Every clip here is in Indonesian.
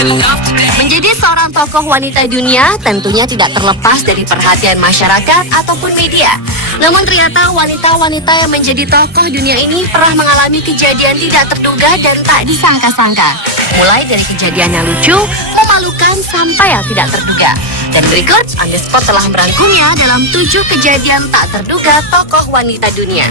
Menjadi seorang tokoh wanita dunia tentunya tidak terlepas dari perhatian masyarakat ataupun media. Namun ternyata wanita-wanita yang menjadi tokoh dunia ini pernah mengalami kejadian tidak terduga dan tak disangka-sangka. Mulai dari kejadian yang lucu, memalukan, sampai yang tidak terduga. Dan berikut, On The Spot telah merangkumnya dalam 7 kejadian tak terduga tokoh wanita dunia.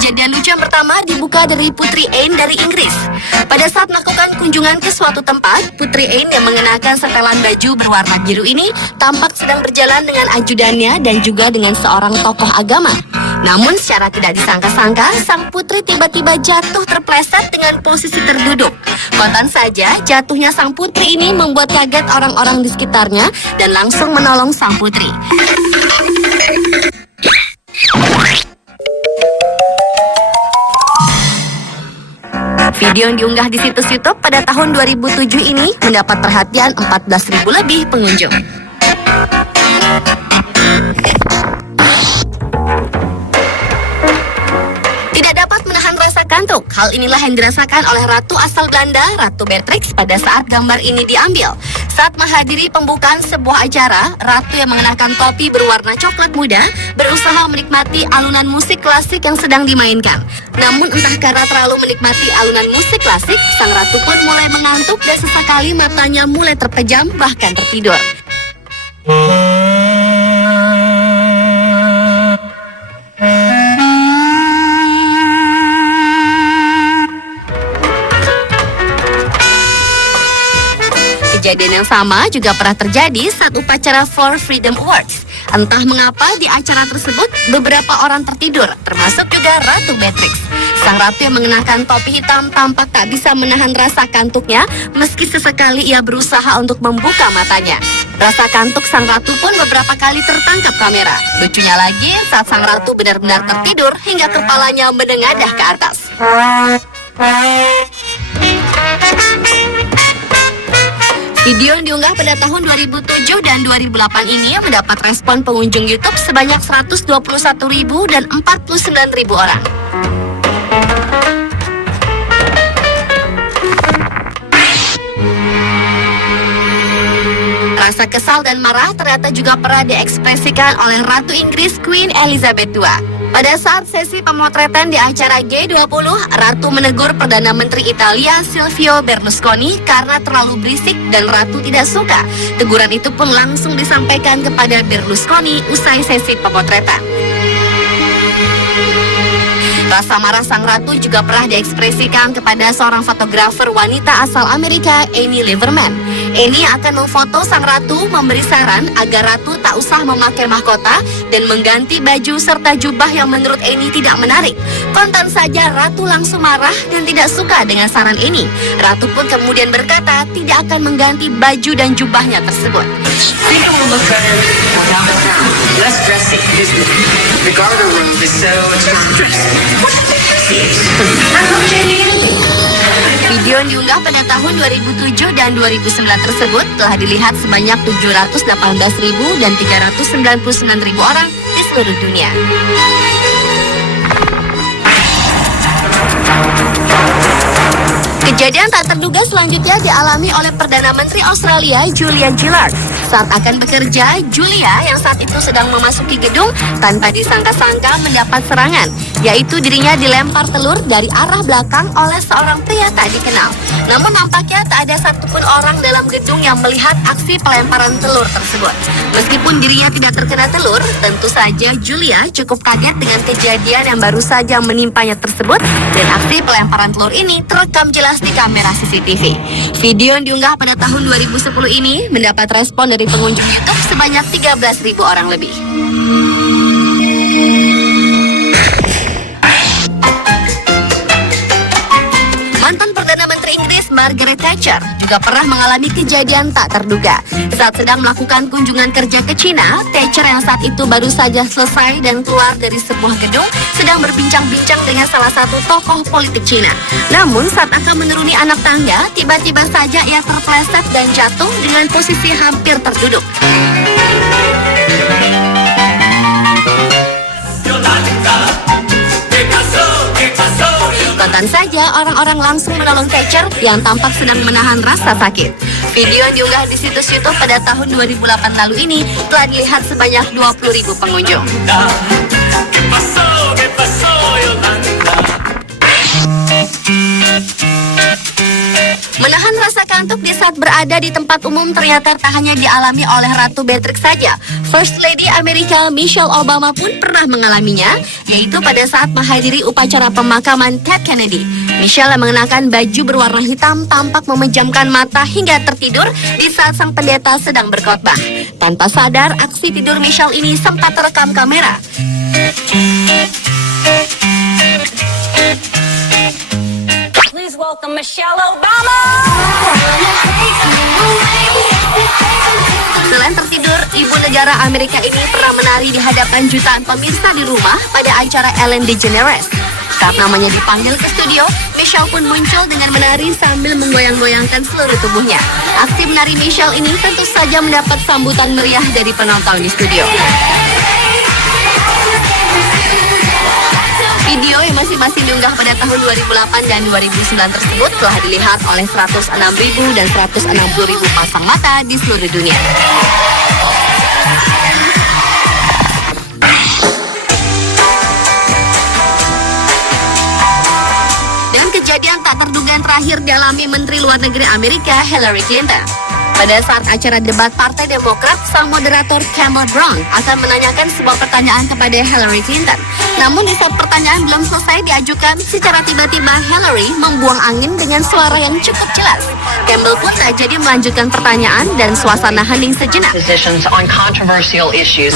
Kejadian lucu yang pertama dibuka dari Putri Anne dari Inggris. Pada saat melakukan kunjungan ke suatu tempat, Putri Anne yang mengenakan setelan baju berwarna biru ini tampak sedang berjalan dengan ajudannya dan juga dengan seorang tokoh agama. Namun secara tidak disangka-sangka, sang putri tiba-tiba jatuh terpleset dengan posisi terduduk. Kontan saja, jatuhnya sang putri ini membuat kaget orang-orang di sekitarnya dan langsung menolong sang putri. Video yang diunggah di situs YouTube pada tahun 2007 ini mendapat perhatian 14.000 lebih pengunjung. Tidak dapat menahan rasa kantuk. Hal inilah yang dirasakan oleh ratu asal Belanda, Ratu Beatrix, pada saat gambar ini diambil. Saat menghadiri pembukaan sebuah acara, ratu yang mengenakan topi berwarna coklat muda berusaha menikmati alunan musik klasik yang sedang dimainkan. Namun entah karena terlalu menikmati alunan musik klasik, sang ratu pun mulai mengantuk dan sesekali matanya mulai terpejam bahkan tertidur. Kejadian yang sama juga pernah terjadi saat upacara For Freedom Awards. Entah mengapa di acara tersebut beberapa orang tertidur, termasuk juga Ratu Beatrix. Sang ratu yang mengenakan topi hitam tampak tak bisa menahan rasa kantuknya meski sesekali ia berusaha untuk membuka matanya. Rasa kantuk sang ratu pun beberapa kali tertangkap kamera. Lucunya lagi saat sang ratu benar-benar tertidur hingga kepalanya menengadah ke atas. Video yang diunggah pada tahun 2007 dan 2008 ini mendapat respon pengunjung YouTube sebanyak 121.000 dan 49.000 orang. Rasa kesal dan marah ternyata juga pernah diekspresikan oleh Ratu Inggris Queen Elizabeth II. Pada saat sesi pemotretan di acara G20, Ratu menegur Perdana Menteri Italia Silvio Berlusconi karena terlalu berisik dan Ratu tidak suka. Teguran itu pun langsung disampaikan kepada Berlusconi usai sesi pemotretan. Rasa marah sang ratu juga pernah diekspresikan kepada seorang fotografer wanita asal Amerika, Annie Leverman. Annie akan memfoto sang ratu, memberi saran agar ratu tak usah memakai mahkota dan mengganti baju serta jubah yang menurut Annie tidak menarik. Kontan saja ratu langsung marah dan tidak suka dengan saran ini. Ratu pun kemudian berkata tidak akan mengganti baju dan jubahnya tersebut. Video yang diunggah pada tahun 2007 dan 2009 tersebut telah dilihat sebanyak 718.000 dan 399.000 orang di seluruh dunia. Kejadian tak terduga selanjutnya dialami oleh Perdana Menteri Australia Julia Gillard. Saat akan bekerja, Julia yang saat itu sedang memasuki gedung tanpa disangka-sangka mendapat serangan, yaitu dirinya dilempar telur dari arah belakang oleh seorang pria tak dikenal. Namun nampaknya tak ada satupun orang dalam gedung yang melihat aksi pelemparan telur tersebut. Meskipun dirinya tidak terkena telur, tentu saja Julia cukup kaget dengan kejadian yang baru saja menimpanya tersebut, dan aksi pelemparan telur ini terekam jelas di kamera CCTV. Video yang diunggah pada tahun 2010 ini mendapat respon dari pengunjung YouTube sebanyak 13.000 orang lebih. Mantan Perdana Menteri Inggris Margaret Thatcher juga pernah mengalami kejadian tak terduga. Saat sedang melakukan kunjungan kerja ke Cina, Thatcher yang saat itu baru saja selesai dan keluar dari sebuah gedung sedang berbincang-bincang dengan salah satu tokoh politik Cina. Namun saat akan menuruni anak tangga, tiba-tiba saja ia terpleset dan jatuh dengan posisi hampir terduduk. Bukan saja, orang-orang langsung menolong Thatcher yang tampak sedang menahan rasa sakit. Video yang diunggah di situs YouTube pada tahun 2008 lalu ini telah dilihat sebanyak 20.000 pengunjung. Menahan rasa kantuk di saat berada di tempat umum ternyata tak hanya dialami oleh Ratu Beatrix saja. First Lady Amerika Michelle Obama pun pernah mengalaminya, yaitu pada saat menghadiri upacara pemakaman Ted Kennedy. Michelle yang mengenakan baju berwarna hitam tampak memejamkan mata hingga tertidur di saat sang pendeta sedang berkhotbah. Tanpa sadar, aksi tidur Michelle ini sempat terekam kamera. Please welcome Michelle Obama. Selain tertidur, ibu negara Amerika ini pernah menari di hadapan jutaan pemirsa di rumah pada acara Ellen DeGeneres. Saat namanya dipanggil ke studio, Michelle pun muncul dengan menari sambil menggoyang-goyangkan seluruh tubuhnya. Aksi menari Michelle ini tentu saja mendapat sambutan meriah dari penonton di studio. Video yang masing-masing diunggah pada tahun 2008 dan 2009 tersebut telah dilihat oleh 106.000 dan 160.000 pasang mata di seluruh dunia. Dan kejadian tak terduga yang terakhir dialami Menteri Luar Negeri Amerika Hillary Clinton. Pada saat acara debat Partai Demokrat, sang moderator Campbell Brown akan menanyakan sebuah pertanyaan kepada Hillary Clinton. Namun di saat pertanyaan belum selesai diajukan, secara tiba-tiba Hillary membuang angin dengan suara yang cukup jelas. Campbell pun tak jadi melanjutkan pertanyaan dan suasana hening sejenak. Positions on controversial issues.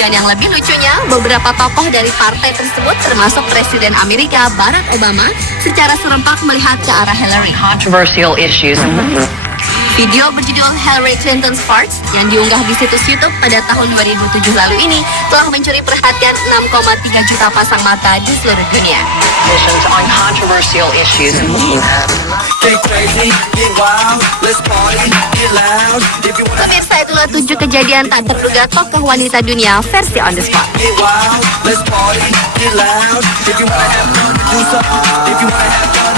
Dan yang lebih lucunya, beberapa tokoh dari partai tersebut termasuk Presiden Amerika Barack Obama secara serempak melihat ke arah Hillary. Controversial issues. Video berjudul Hillary Clinton's Farts yang diunggah di situs YouTube pada tahun 2007 lalu ini telah mencuri perhatian 6,3 juta pasang mata di seluruh dunia. Positions on controversial issues. Pemirsa, itulah 7 kejadian tak terduga tokoh wanita dunia versi On The Spot. Get wild, let's party, get loud. If you wanna have fun, do something. If you wanna have fun.